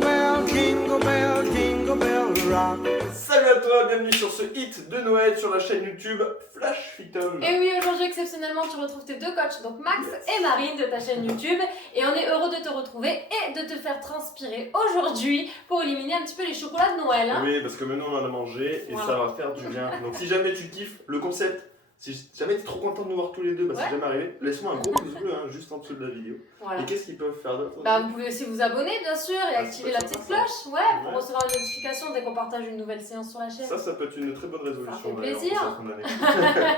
jingle bell, jingle bell rock. Salut à toi, bienvenue sur ce hit de Noël sur la chaîne YouTube Flash Fitum. Et oui, aujourd'hui exceptionnellement tu retrouves tes deux coachs, donc Max et Marine de ta chaîne YouTube, et on est heureux de te retrouver et de te faire transpirer aujourd'hui pour éliminer un petit peu les chocolats de Noël. Hein. Oui, parce que maintenant on en a mangé et Voilà. ça va faire du bien. Donc si jamais tu kiffes le concept, si jamais tu es trop content de nous voir tous les deux, bah c'est jamais arrivé, laisse-moi un gros pouce bleu hein, juste en dessous de la vidéo. Voilà. Et qu'est-ce qu'ils peuvent faire d'autre? Bah, vous pouvez aussi vous abonner bien sûr et Ah, activer c'est la pas petite ça. cloche, pour Ouais. recevoir une notification dès qu'on partage une nouvelle séance sur la chaîne. Ça peut être une très bonne résolution. fait d'ailleurs, plaisir. pour cette fin d'année.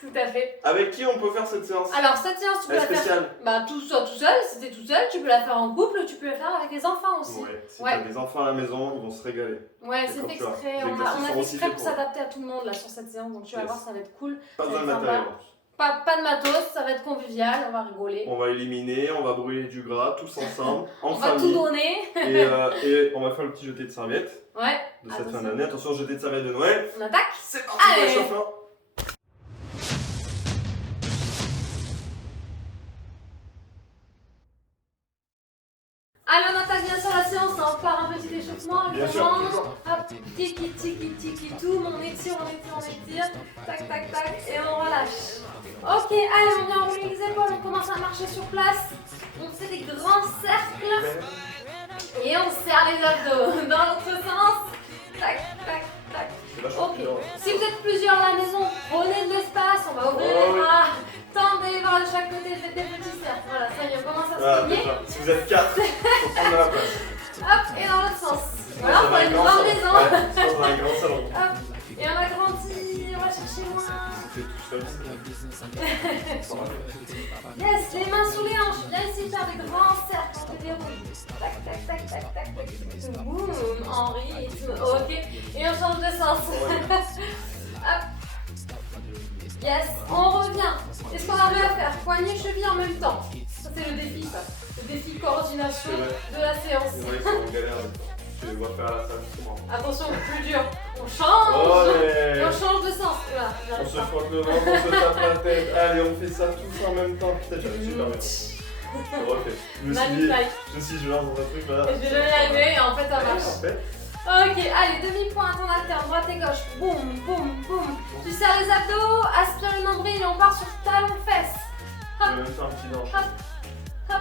Tout à fait. Avec qui on peut faire cette séance? Alors cette séance tu peux Elle est la faire spéciale. tout seul, si t'es tout seul, tu peux la faire en couple, tu peux la faire avec les enfants aussi. Ouais, si Ouais. t'as des enfants à la maison, ils vont se régaler. Ouais, Et c'est comme fait tu vois, exprès, les on exercices a sont fait aussi exprès faits pour pour. s'adapter à tout le monde là sur cette séance, donc tu vas Yes. voir, ça va être cool. Pas ça va besoin de être matériel. sympa. Pas de matos, ça va être convivial, on va rigoler. On va éliminer, on va brûler du gras tous ensemble, en On va tout famille. donner. Et on va faire le petit jeté de serviette Ouais, de cette Attention. fin d'année. Attention, jeté de serviette de Noël. on attaque. C'est parti pour Allez. l'échauffement. Allez, on attaque bien sûr la séance, hein. On part un petit échauffement, Bien on sûr, commence. toujours. Hop, tiki tiki tiki tout, on étire, tac tac tac, et on relâche. Ok, allez, on vient enrouler les épaules, on commence à marcher sur place. On fait des grands cercles et on serre les abdos dans l'autre sens. Tac tac tac. C'est vachement Ok, bien. si vous êtes plusieurs à la maison, prenez de l'espace, on va ouvrir Oh, les oui. bras, tendez les bras de chaque côté, faites des petits cercles. Voilà, ça y est, on commence à se Voilà, cogner. déjà. Si vous êtes 4, faut prendre de la place. Hop, et dans l'autre sens. Voilà, on Dans prend un une grand grande salon. maison. Ouais, c'est dans un grand salon. Hop, et on agrandit, on va chercher loin. C'est tout seul. Yes, les mains sous les hanches, viens essayer de faire des grands cercles, on te déroule. Tac, tac, tac, tac, tac, tac. Boum, en rythme, ok. Et on change de sens. Hop. Yes, on revient. Est-ce qu'on arrive à faire poignet, cheville en même temps? Ça c'est le défi, ça. Le défi coordination C'est vrai. de la séance. C'est vrai qu'ils sont en galère avec ça. Tu les vois faire à la salle justement. Attention, plus dur. On change. Oh, Et on les... change de sens. Voilà, On j'arrive se pas. frotte le ventre, on se tape la tête. Allez, on fait ça tous en même temps. Putain, j'arrive super bien. Je refais. Je me suis dit, Magnifique. je suis je lance dans un truc là. Je vais jamais y arriver et en fait ça marche. Parfait. Ok, allez, demi-pointe, on alterne, droite et gauche. Boum, boum, boum. Tu serres les abdos, aspire le nombril et on part sur talon-fesse. Je vais même faire un petit danse. Hop,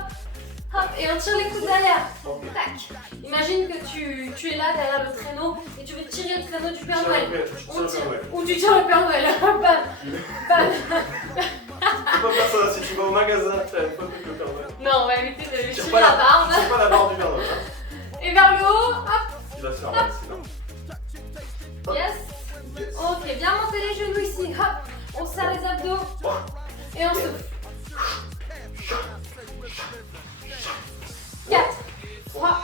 hop, et on tire les coudes derrière. Ok. Tac. Imagine que tu es là derrière le traîneau et tu veux tirer le traîneau du Père Noël. On tire. Ou tu tires le Père Noël. Bam, bam. Tu peux pas faire ça si tu vas au magasin, tu as une photo de Père Noël. Non, on va éviter de lui Tire tirer pas la la barbe. Tire pas la barre du Père Noël. Hein. Et vers le haut, hop. Il va se faire mal sinon. Yes. Ok, bien monter les genoux ici. Hop. On serre les abdos. Et on souffle. 4, 3,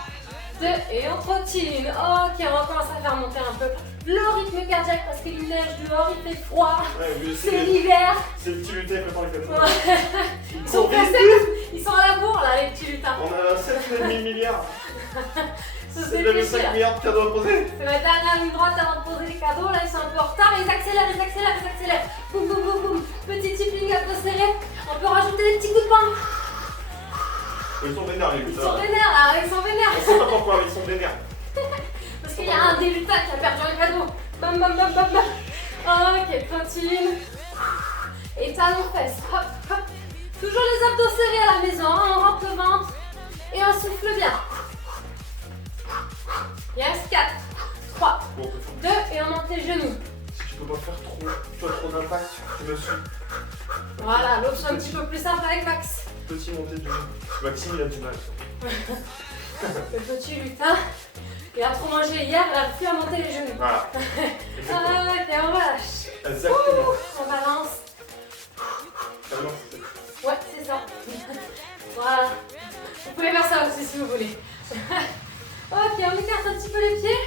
2 et on trottine. Ok, on va commencer à faire monter un peu le rythme cardiaque parce qu'il neige dehors, il fait froid. Ouais, oui, C'est l'hiver. c'est le petit lutin préparé comme ça. Ouais. Ils sont pressés, ils sont à la bourre là, les petits lutins. On a 7,5 milliards. Se 7,5 dépêcher. milliards de cadeaux à poser. C'est la dernière ligne droite avant de poser les cadeaux. Là, ils sont un peu en retard. Ils accélèrent, ils accélèrent, ils accélèrent. Boum, boum, boum, boum. Petit tipping un peu serré. On peut rajouter des petits coups de poing. Ils sont vénères les Ils lutins. sont vénères là, ils sont vénères. On sait pas pourquoi, mais ils sont vénères. Parce qu'il y a un des lutins qui a perdu un cadeau. Bam, bam, bam, bam, bam. Ok, trottine. Et talon fesse. Hop, hop. Toujours les abdos serrés à la maison. Hein. On rentre le ventre. Et on souffle bien. Yes, 4, 3, Bon, on peut faire. 2 et on monte les genoux. Si tu peux pas faire trop d'impact, tu me suis. Voilà, l'option un petit peu plus simple avec Max. Petit montée de genoux. Maxime, il a du mal. Le petit lutin, il a trop mangé hier, il a plus à monter les genoux. Voilà. Exactement. Ok, on relâche. Exactement. On balance. Carrément, c'est ça. Ouais, c'est ça. Voilà. Vous pouvez faire ça aussi si vous voulez. Ok, on écarte un petit peu les pieds.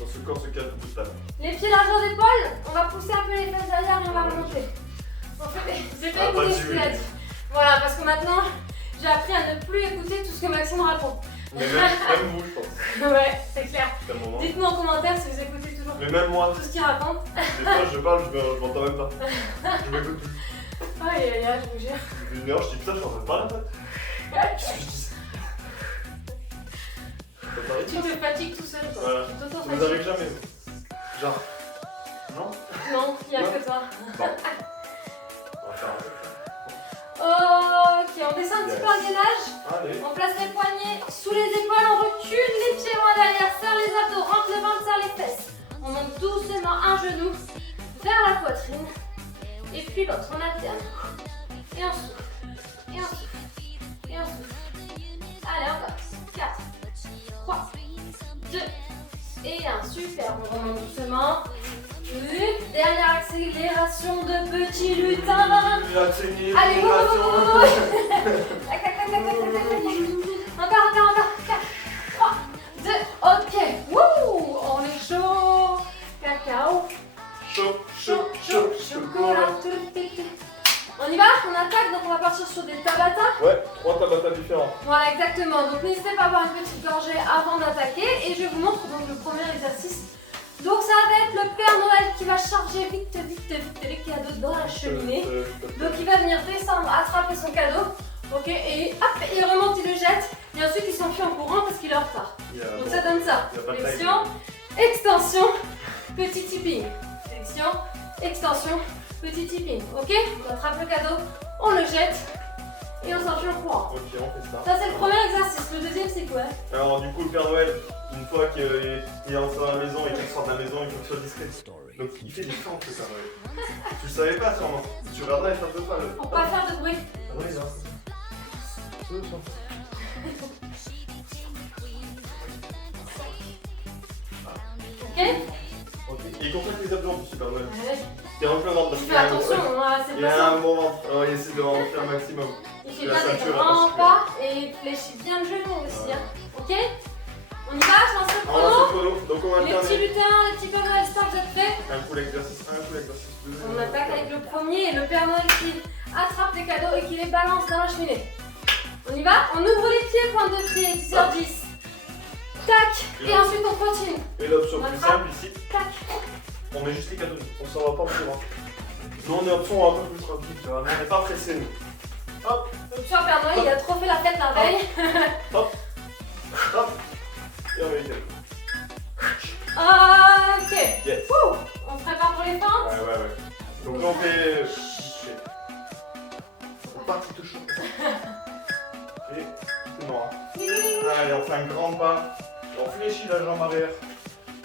Dans ce corps se cache beaucoup de talent. Les pieds largeur d'épaule. On va pousser un peu les fesses derrière et on va remonter. On fait des... J'ai pas Ah, écouté pas ce qu'il du a tout. dit. Voilà, parce que maintenant, j'ai appris à ne plus écouter tout ce que Maxime raconte. Mais même vous, je pense. Ouais, c'est clair. C'est un moment. Dites-nous en commentaire si vous écoutez toujours Mais même moi, tout ce qu'il raconte. des fois je parle, je m'entends même pas. Je m'écoute plus. Aïe aïe aïe, je vous jure. Une heure, je dis putain, je suis en train de parler en fait. Qu'est-ce que je dis? Ça t'arrive? Tu te fatigues tout seul, quoi. Voilà. Tu Ça vous t'auto-fatigues. arrive jamais. Genre. Non. Non, il n'y a Non. que toi. Bon. On va faire un peu. Ok, on descend un petit peu en gainage. Allez. On place les poignets sous les épaules, on recule les pieds loin derrière, serre les abdos, rentre le ventre, serre les fesses. On monte doucement un genou vers la poitrine. Et puis l'autre, on alterne. Et on souffle. Et on souffle. Et on souffle. Allez, encore. 4, 3, 2 et 1. Super, on remonte doucement. Une dernière accélération de petit lutin. Allez, go, go, go, go, go. Tac, tac, tac, tac, tac, tac, tac, tac. Encore. 4, 3, 2, ok. Wouh, on est chaud. Cacao. Chaud. Chocolat. On y va, on attaque, donc on va partir sur des tabata. Ouais, 3 tabata différents. Voilà, exactement. Donc n'hésitez pas à avoir une petite gorgée avant d'attaquer. Et je vous montre donc le premier exercice. Donc ça va être le Père Noël qui va charger vite les cadeaux dans la cheminée. Donc il va venir descendre, attraper son cadeau. Ok, et hop, il remonte, il le jette. Et ensuite il s'enfuit en courant parce qu'il est en retard. Donc ça donne ça. Flexion, extension, petit tipping. Flexion, extension, petit tipping. Ok, on attrape le cadeau, on le jette et on s'enfuit en courant. Ok, on fait ça. Ça c'est le premier exercice. Le deuxième c'est quoi? Alors du coup le Père Noël, une fois qu'il est entré dans la maison et qu'il sort de la maison, il faut qu'il soit discret. Donc il fait des fentes le Père Noël. Tu le savais pas sûrement. Tu regarderas les fentes de pas le. Pour pas faire de bruit. Ah non, il va. Ok. Ok. Et il complète les abdos du Père Noël. Ouais. Il remplit le ventre parce Tu qu'il fais a attention, hein, c'est il pas a ça. un bon ventre. Alors il essaie de remplir un maximum. Il fait la bien des ceinture, grands attention. pas et il fléchit bien le genou aussi. Hein. Ok. On y va, je lance le On lance chrono. le chrono, donc on va Les petits alterner. lutins, les petits Père Noël, stop, vous êtes prêts? Un coup l'exercice 1, un coup l'exercice 2. On attaque avec le premier et le Père Noël qui attrape les cadeaux et qui les balance dans la cheminée. On y va? On ouvre les pieds, pointe de pied, 10h10. Tac. Et ensuite on continue. Et l'option On plus attrape. simple ici, Tac. on met juste les cadeaux. On s'en va pas plus loin. Nous on est option un peu plus tranquille, tu vois. Nous, on n'est pas pressé nous. Hop, Donc tu vois, Père Noël, il a trop fait la fête la veille. hop. Et on met les cadeaux. Ok. Yes. Wouh. On se prépare pour les fentes? Ouais. Donc là on fait. On part tout chaud. Et c'est noir. Allez, on fait un grand pas. On fléchit la jambe arrière.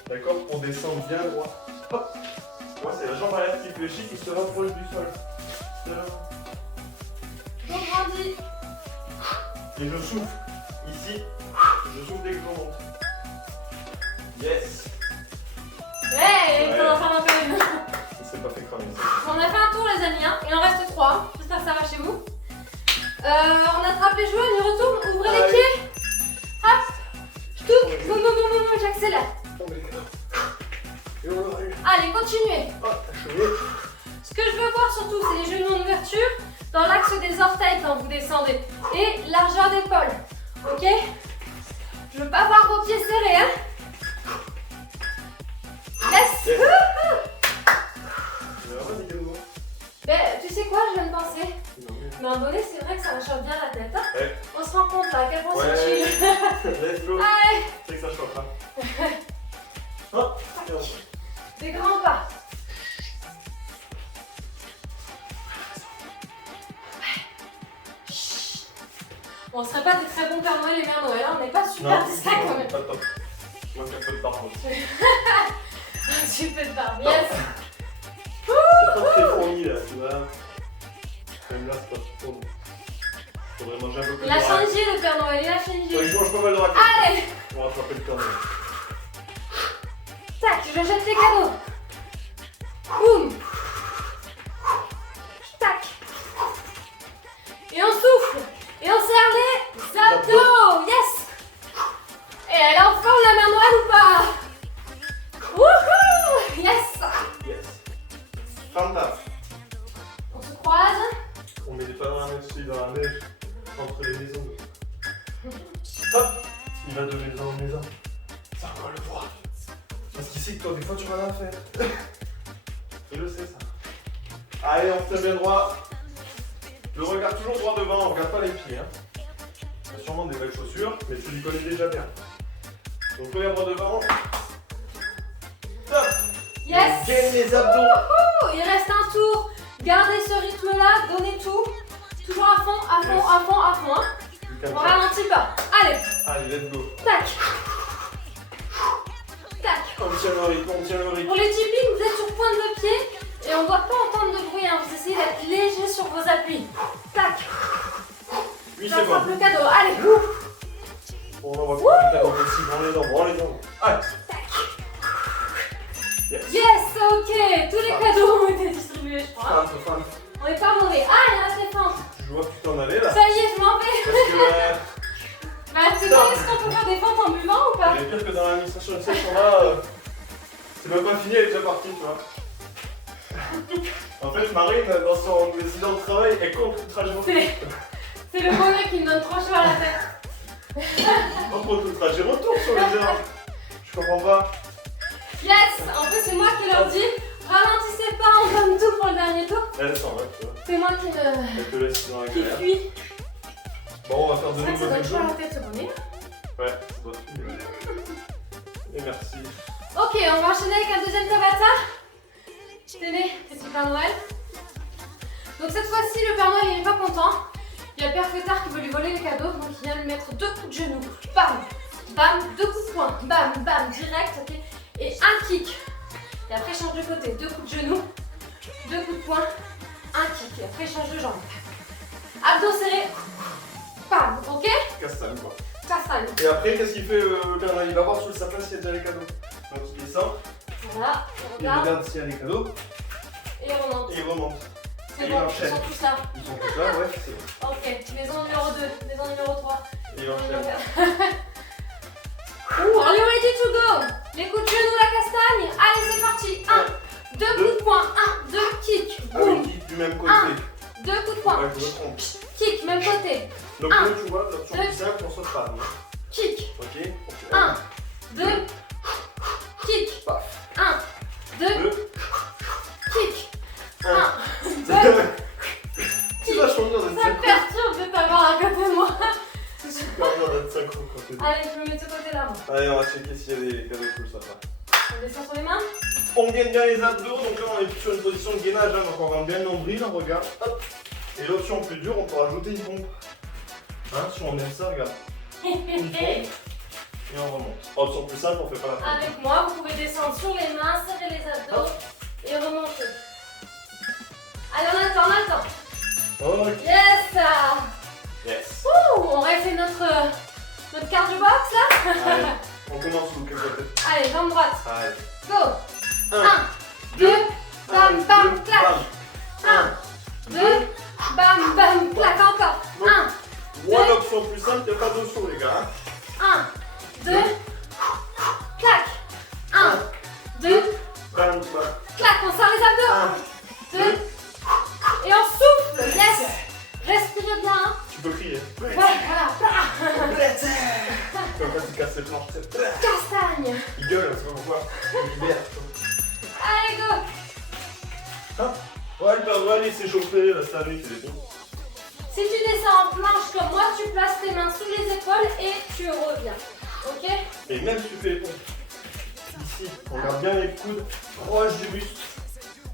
D'accord? On descend bien droit. Hop. Moi c'est la jambe arrière qui fléchit, qui se rapproche du sol. Je grandis. Et je souffle. Ici, je souffle dès que je monte. Yes. Hey, Ouais. on en fait un peu une. Il s'est pas fait cramer ça. On a fait un tour les amis, hein. Il en reste 3. J'espère que ça va chez vous. On attrape les jouets, on y retourne, ouvrez les Allez. pieds. Hop. Touc. Boum, j'accélère. On met les cadeaux. Et on l'oreille. Allez, continuez. Hop, cheveux. Ce que je veux voir surtout, c'est les genoux en ouverture dans l'axe des orteils quand vous descendez. Et largeur d'épaule. Ok? Je veux pas voir vos pieds serrés, hein. Yes. Yes. Wouhou. Ben, tu sais quoi, je viens de penser. Mais à un moment donné, c'est vrai que ça réchauffe bien la tête. Hein. Ouais. On se rend compte là à quel point Ouais. c'est chill. Let's go. Allez, C'est que ça chauffe, hein. Hop. Et on- des grands pas. Bon, on serait pas des très bons Père Noël et Mère Noël, hein. On n'est pas super discret quand même. Pas top. Manque un peu de parfum. Super de barbe, yes. C'est pas très fourni là, tu vois. Même là, c'est pas trop fourni. Faudrait manger un peu plus Il a de raquettes. changé le Père Noël, il a Ouais, changé. je mange pas mal de raquettes. Allez, On va attraper le Père Noël. tac, je jette les cadeaux. Boum. Tac. Et on souffle. Et on serre les abdos. Yes. Et elle est en forme la Mère Noël ou pas? Wouhou. Yes. Yes. Fantastique. On se croise. On met des pas dans la neige, entre les maisons. Hop. Il va de maison en maison. Ça va le voir. Parce qu'il sait que toi, des fois, tu vas rien faire. Il le sait, ça. Allez, on se tient bien droit. Le regard toujours droit devant, on regarde pas les pieds. Hein. Il y a sûrement des belles chaussures, mais tu les connais déjà bien. Donc regarde-moi devant. Top. Yes. Gagne les abdos. Wouhou. Il reste un tour. Gardez ce rythme-là, donnez tout. Toujours à fond, à fond, à fond, à fond. Hein. On ralentit pas. Allez. Allez, let's go. Tac. Tac. On tient le rythme, on tient le rythme. Pour les tipping, vous êtes sur pointe de pied et on ne doit pas entendre de bruit. Hein. Vous essayez d'être léger sur vos appuis. Tac. Oui, Ça c'est frappe bon. le cadeau. Allez. On va voir le cadeau aussi. Prends les jambes. Allez. Yes. Yes, ok. Tous les cadeaux ont été distribués, je crois. Fan. On n'est pas mauvais. Ah, il reste les fentes. Je vois que tu t'en allais là. Ça y est, je m'en vais. Parce que Bah, tu sais, est-ce qu'on peut faire des fentes en buvant ou pas? il y a pire que dans l'administration de session là, c'est même pas fini, elle est déjà partie, tu vois. En fait, Marine, dans son décision de travail, elle compte le trajet retour. C'est le bonnet qui me donne trop chaud à la tête. On compte le trajet retour sur les heures. Je comprends pas. Yes. En plus, c'est moi qui leur dis ralentissez pas, on donne tout pour le dernier tour. Elle s'en va, tu vois. C'est moi qui Elle te laisse dans la qui galère. fuis. Bon, on va faire de C'est vrai que ça nouveaux donne chaud à exos. la tête ce bonnet. Ouais, ça doit te finir. Et merci. Ok, on va enchaîner avec un deuxième Tabata. Télé, petit Père Noël. Donc cette fois-ci, le Père Noël il n'est pas content. Il y a le Père Fêtard qui veut lui voler les cadeaux, donc il vient lui mettre 2 coups de genoux. Bam, bam, 2 coups de poing. Bam, bam, direct, ok. Et un kick. Et après, change de côté. 2 coups de genoux, 2 coups de poing, un kick. Et après, change de jambe. Abdos serrés. Bam, ok. Castagne quoi. Castagne. Et après, qu'est-ce qu'il fait le Père Noël? Il va voir sous le sapin s'il y a déjà les cadeaux. Donc il descend, Voilà, on il regarde regarde s'il y a les cadeaux, et on remonte. et il remonte. C'est Et bon, il ils enchaîne. sont tous là. Ils sont tous là, ouais, c'est bon. Ok, maison numéro 2, maison numéro 3. Et il enchaîne. Ouh, are you ready to go? Les coups de genoux, la castagne. Allez, c'est parti. 1, 2 coups de poing, 1, 2, kick. Ah oui, Boum. qui du même côté. 2 coups de poing. Ouais, je me trompe. Kick, même côté. Donc Un, là, tu vois, l'option deux. plus simple, on saute pas. hein. Kick. Ok. 1, 2, kick. Paf. 1, 2, 2, kick. 1. 1, 2, C'est vachement dur d'être ça me synchro. perturbe de t'avoir à côté de moi. C'est super dur d'être synchro quand t'es. Allez, je me mets de ce côté-là, moi. Allez, on va checker s'il y a des cadeaux sous le sapin. On descend sur les mains. On gaine bien les abdos, donc là on est sur une position de gainage, hein, donc on rentre bien le nombril, on regarde. Hop. Et l'option plus dure, on peut rajouter une pompe. Hein, si on aime ça, regarde. Une pompe. Et on remonte. Option plus simple, on fait pas la pompe. Avec moi, vous pouvez descendre sur les mains, serrer les abdos et remonter. Allez, on attend, on attend. Ok. Yes! Yes. Ouh, on refait notre cardio box là. Allez, on commence sous quel côté? Allez, jambe droite. Allez. Go! 1, 1, 2, bam, bam, clac. 1, 2, bam, bam, clac, encore. 1, Moi, l'option plus simple, il n'y a pas de saut, les gars. 1, 2, clac. 1, 2, Bam, bam. clac, on sort les abdos. 1, 2, et on souffle. Yes! Respirez bien. tu peux crier. Ouais, voilà. Comme quand tu casses les planches, c'est Castagne. il gueule, c'est pas pourquoi. Il libère. Allez, go. Hein? Ouais, le Père Noël il s'est chauffé, cette année, c'est des bons. Si tu descends en planche comme moi, tu places tes mains sous les épaules et tu reviens. Ok? Et même si tu fais les pompes, ici, on garde bien les coudes proches du buste.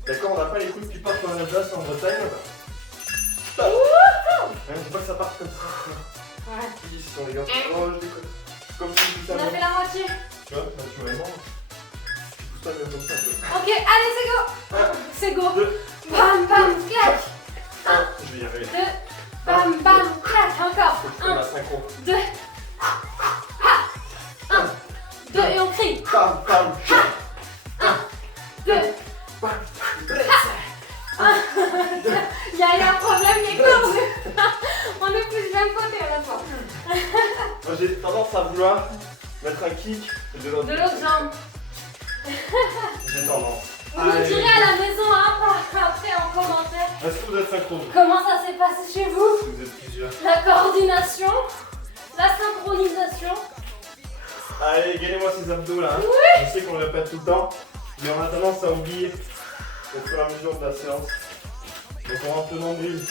D'accord, on n'a pas les coudes qui partent dans la place en Bretagne. Stop. Wouhou. Hein, faut pas que ça parte comme ça. Ouais. Ici, on les garde proches des coudes. Comme si tu On a fait la moitié. Tu vois, bah, tu vas les mordre. Tu pousses pas même comme ça un peu. Ok, allez, c'est go. Un, C'est go. 2, Bam, bam, clac. 1, je vais y arriver. 2, bam, bam, clac. Encore. Faut que je prenne 1, la synchro. 2, 1, 2 et on crie. Bam, bam, 1, 2, bam. il y a eu un problème, les courbes. On est plus du même côté à la fois. Moi j'ai tendance à vouloir mettre un kick de l'autre De l'autre jambe. J'ai tendance. Vous nous Allez. direz à la maison, hein, après en commentaire, Est-ce que vous êtes synchro? comment ça s'est passé chez vous. Si vous êtes plusieurs. La coordination, la synchronisation. Allez, gagnez-moi ces abdos là. Hein. Oui. Je sais qu'on le répète tout le temps, mais on a tendance à oublier au fur et à mesure de la séance. Donc on rentre le nombril.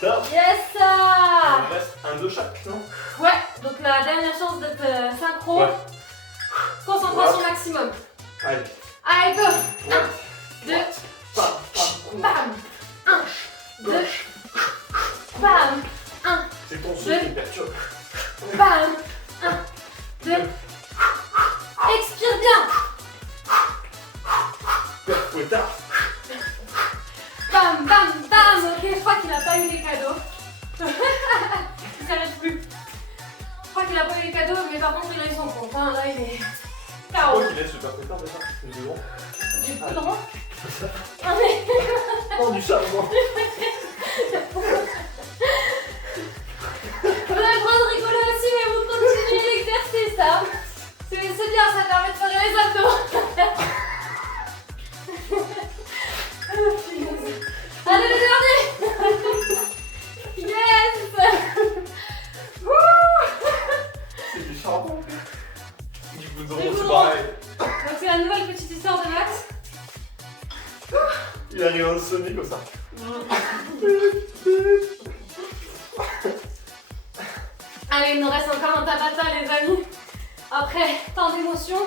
Top. Yes! Il nous reste un de chaque, non? Ouais, donc la dernière chance d'être synchro. Ouais. maximum. Allez. Allez, go. 1, 2, Bam, bam. 1, 2, bam. 1, c'est ton souffle qui perturbe. bam. 1, 2. Expire bien. Fouettard. Bam, bam, bam. Ok, je crois qu'il a pas eu les cadeaux. Il s'arrête plus. Je crois qu'il a pas eu les cadeaux, mais par contre, il a eu son compte. Hein. Là, il est C'est KO. quoi qu'il est super fouettard, c'est ça? C'est du long. Du poudre. Ah, mais. Non, du charbon. Vous avez le droit de rigoler aussi, mais vous continuez l'exercice, hein. C'est bien, ça permet de faire les abdos. Allez, le dernier. Yes. Wouh. C'est du charbon. Du coup, Du c'est coup, pareil. Donc c'est la nouvelle petite histoire de Max. Il arrive en Sony comme ça. Allez, il nous reste encore un tabata, les amis. Après tant d'émotions,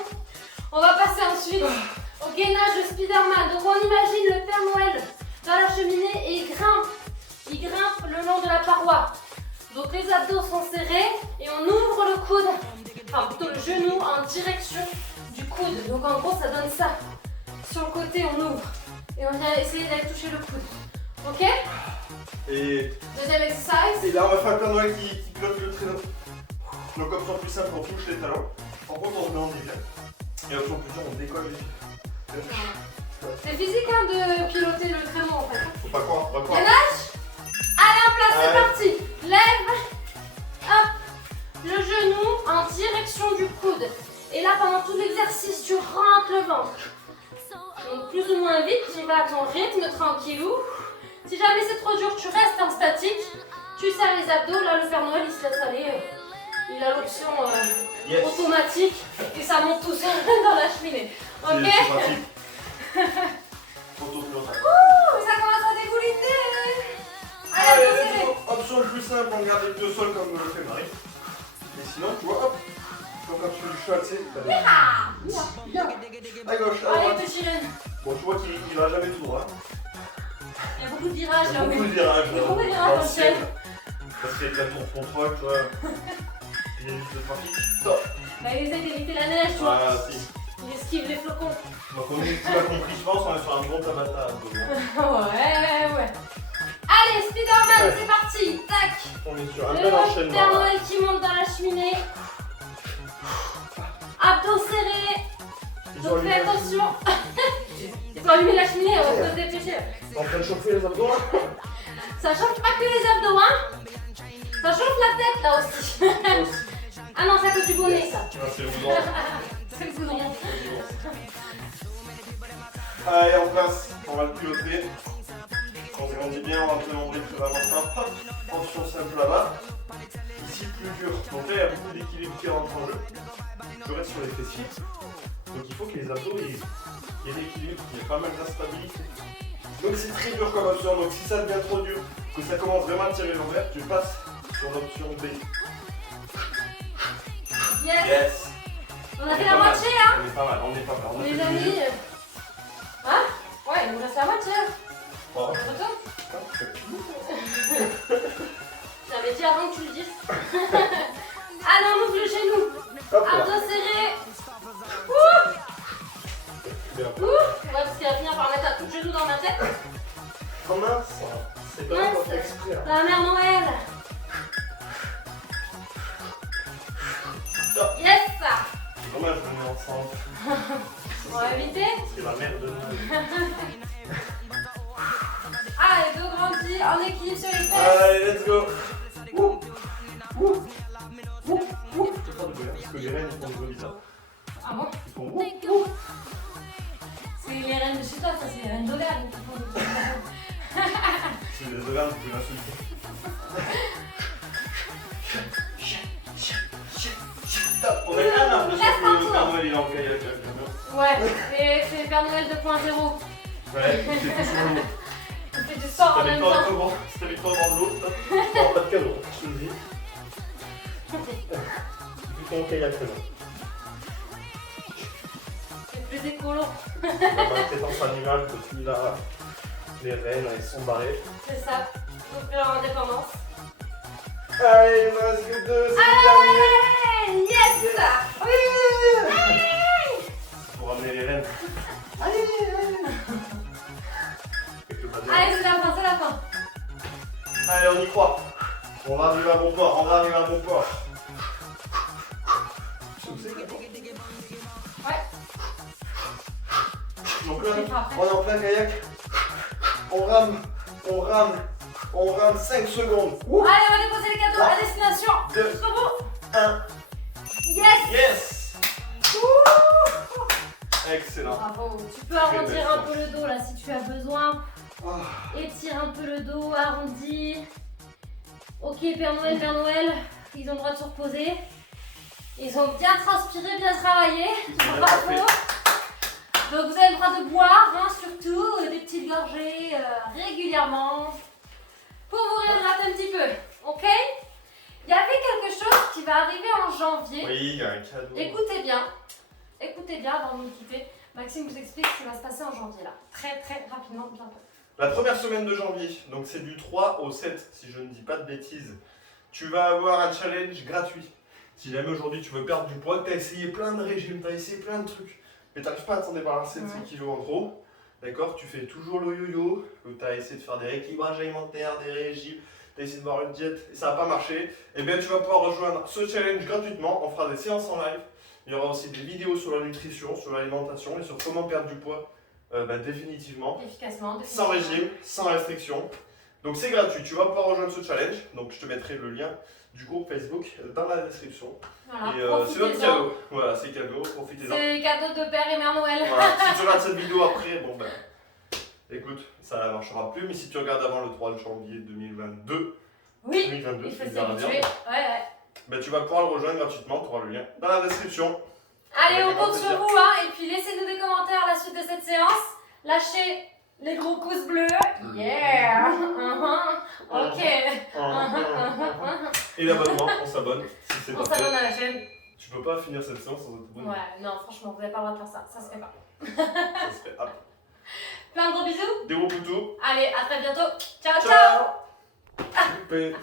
on va passer ensuite au gainage de Spider-Man. Donc on imagine le Père Noël dans la cheminée et il grimpe. Il grimpe le long de la paroi. Donc les abdos sont serrés et on ouvre le coude, enfin plutôt le genou en direction du coude. Donc en gros ça donne ça. Sur le côté on ouvre et on vient essayer d'aller toucher le coude. Ok? Et Deuxième exercice. là, on va faire le Père Noël qui pilote le traîneau. Donc, option plus simple, on touche les talons. Par contre, on se met en hiver. Et option plus dure, on décolle les pieds. C'est physique hein, de piloter le traîneau en fait. Faut pas croire, faut pas croire. Gainage. Allez en place, c'est Ouais. parti. Lève. Hop. Le genou en direction du coude. Et là, pendant tout l'exercice, tu rentres le ventre. Donc plus ou moins vite, tu vas à ton rythme, tranquillou. Si jamais c'est trop dur, tu restes en statique. Tu serres les abdos. Là, le Père Noël, il se laisse aller. Il a l'option Yes. automatique et ça monte tout seul dans la cheminée. Ok? C'est pratique. Autopilotage. Ouh, ça commence à dégouliner. Allez, Allez, allez, let's go. Option plus simple, on garde les pieds au sol comme le fait Marie. Et sinon, tu vois, hop. Donc, quand tu fais du cheval, tu sais, t'as des... À gauche, à allez, droite. petit jeune. Bon, tu vois qu'il ira jamais tout droit. Il y a beaucoup de virages Il y a là, beaucoup oui. de virages Il y a beaucoup de virages dans dans le le ciel. ciel. Parce qu'il y a plein de tours de contrôle, tu vois. Il y a juste le trafic. Top. Bah, il essaie d'éviter la neige, tu vois. Voilà, si. Il esquive les flocons. Donc, on est tout compris, je pense, on est sur un bon tabata. Ouais. Allez, Spider-Man, Ouais. c'est parti. Tac. On est sur un Le bel Père enchaînement. là. Noël qui monte dans la cheminée. Abdos serrés. Ils ont Donc allumé fais la attention. Ils ont allumé la cheminée, on peut se dépêcher. T'es en train de chauffer les abdos là? Ça chauffe pas que les abdos, hein. Ça chauffe la tête là aussi. Ah non, c'est que du bonnet ça. Ah, c'est le boudin. C'est le goudron. Allez, en place, on va le piloter. On se grandit bien, on va le nombril sur l'avant-train. Hop, tension simple là-bas. Ici, plus dur. Donc là, il y a beaucoup d'équilibre qui rentre en jeu. Je reste sur les fessiers. Donc il faut que les abdos, il y ait l'équilibre, il y ait pas mal d'instabilité. Donc c'est très dur comme option. Donc si ça devient trop dur, que ça commence vraiment à tirer l'envers, tu passes sur l'option B. Yes. Yes. On a fait la moitié, hein. On est pas mal, on est pas mal. On a Les fait amis. du mieux. Hein. Ouais, il nous reste la moitié. Bon. Retourne. Ah, J'avais dit avant que tu le dises. Allez, on ouvre le genou. hop là. Abdos serrés. Ouh. Bien. Ouh. Ouais, parce qu'il va finir par mettre un coup de genou dans ma tête. Oh mince, c'est pas Mince. pour exprès. Hein. La mère Noël. Stop. Yes. C'est dommage de venir ensemble. On va éviter. C'est la mère de Noël. Allez, dos grandi, en équilibre sur les fesses. Allez, let's go. Ouh. Ouh. Ouh. Ouh. Je peux faire de colère parce que les reines font de bizarre. Ah bon? Ils font ouh. Ouh. C'est les reines de chez toi, ça c'est les reines d'Auvergne qui font. C'est les Auvergnes qui peuvent insulter. Top. On a quand même l'impression que le Père Noël il est en kayak. Ouais, mais c'est le Père Noël 2.0. Ouais, c'est tout sur l'eau. Il fait du sport en C'était même pas temps. comment? C'était pas dans l'eau. Non, pas de cadeau, je te le dis. Plutôt en kayak, c'est bon. des écolos. La maltraitance animale, depuis là, les rennes, elles sont barrées. C'est ça. Donc leur indépendance. Allez, il me reste que 2, c'est le dernier. Allez, yes. Pour ramener les rennes. Allez, avec le bâton. Allez, c'est la fin, c'est la fin. Allez, on y croit. On va arriver à bon port, on va arriver à bon port. Ouais. On est en plein kayak. On rame 5 secondes. Ouh. Allez, on va déposer les cadeaux à destination. 2, Jusqu'au bout. 1. Yes. Yes. Excellent. Bravo. Tu peux arrondir un peu le dos là si tu as besoin. Étire un peu le dos, arrondi. Ok, Père Noël, ils ont le droit de se reposer. Ils ont bien transpiré, bien travaillé. Bravo. Donc vous avez le droit de boire, hein, surtout des petites gorgées régulièrement pour vous réhydrater un petit peu. Ok? Il y avait quelque chose qui va arriver en janvier. Oui, il y a un cadeau. Écoutez bien avant de nous quitter. Maxime vous explique ce qui va se passer en janvier là. Très rapidement, bientôt. La première semaine de janvier, donc c'est du 3 au 7, si je ne dis pas de bêtises. Tu vas avoir un challenge gratuit. Si jamais aujourd'hui tu veux perdre du poids, que tu as essayé plein de régimes, tu as essayé plein de trucs, mais tu n'arrives pas à t'en débarrasser de ces kilos en trop, d'accord? Tu fais toujours le yo-yo, tu as essayé de faire des rééquilibrages alimentaires, des régimes, tu as essayé de voir une diète et ça n'a pas marché, et bien tu vas pouvoir rejoindre ce challenge gratuitement. On fera des séances en live, il y aura aussi des vidéos sur la nutrition, sur l'alimentation et sur comment perdre du poids définitivement. Efficacement. Sans régime, sans restriction. Donc c'est gratuit, tu vas pouvoir rejoindre ce challenge. Donc je te mettrai le lien du groupe Facebook dans la description. Voilà, Et c'est notre cadeau. Voilà, c'est cadeau, profitez-en. c'est cadeau de Père et Mère Noël. Voilà. Si tu regardes cette vidéo après, bon ben, écoute, ça ne marchera plus. Mais si tu regardes avant le 3 janvier 2022, Oui, 2022, il faut c'est bizarre à s'habituer. dire, Ouais. ben, tu vas pouvoir le rejoindre gratuitement. Tu auras le lien dans la description. Allez, Avec on grand compte sur plaisir. vous, hein, et puis laissez-nous des commentaires à la suite de cette séance. Lâchez les gros pouces bleus. Yeah. Ok. Et l'abonnement, on s'abonne si c'est On pas s'abonne fait. à la chaîne. Tu peux pas finir cette séance sans t'abonner. Ouais, non, franchement, vous n'avez pas le droit de faire ça. Ça se fait pas. Ça se fait. Hop. Plein de gros bisous. Des gros poutous. Allez, à très bientôt. Ciao, ciao. Coupé.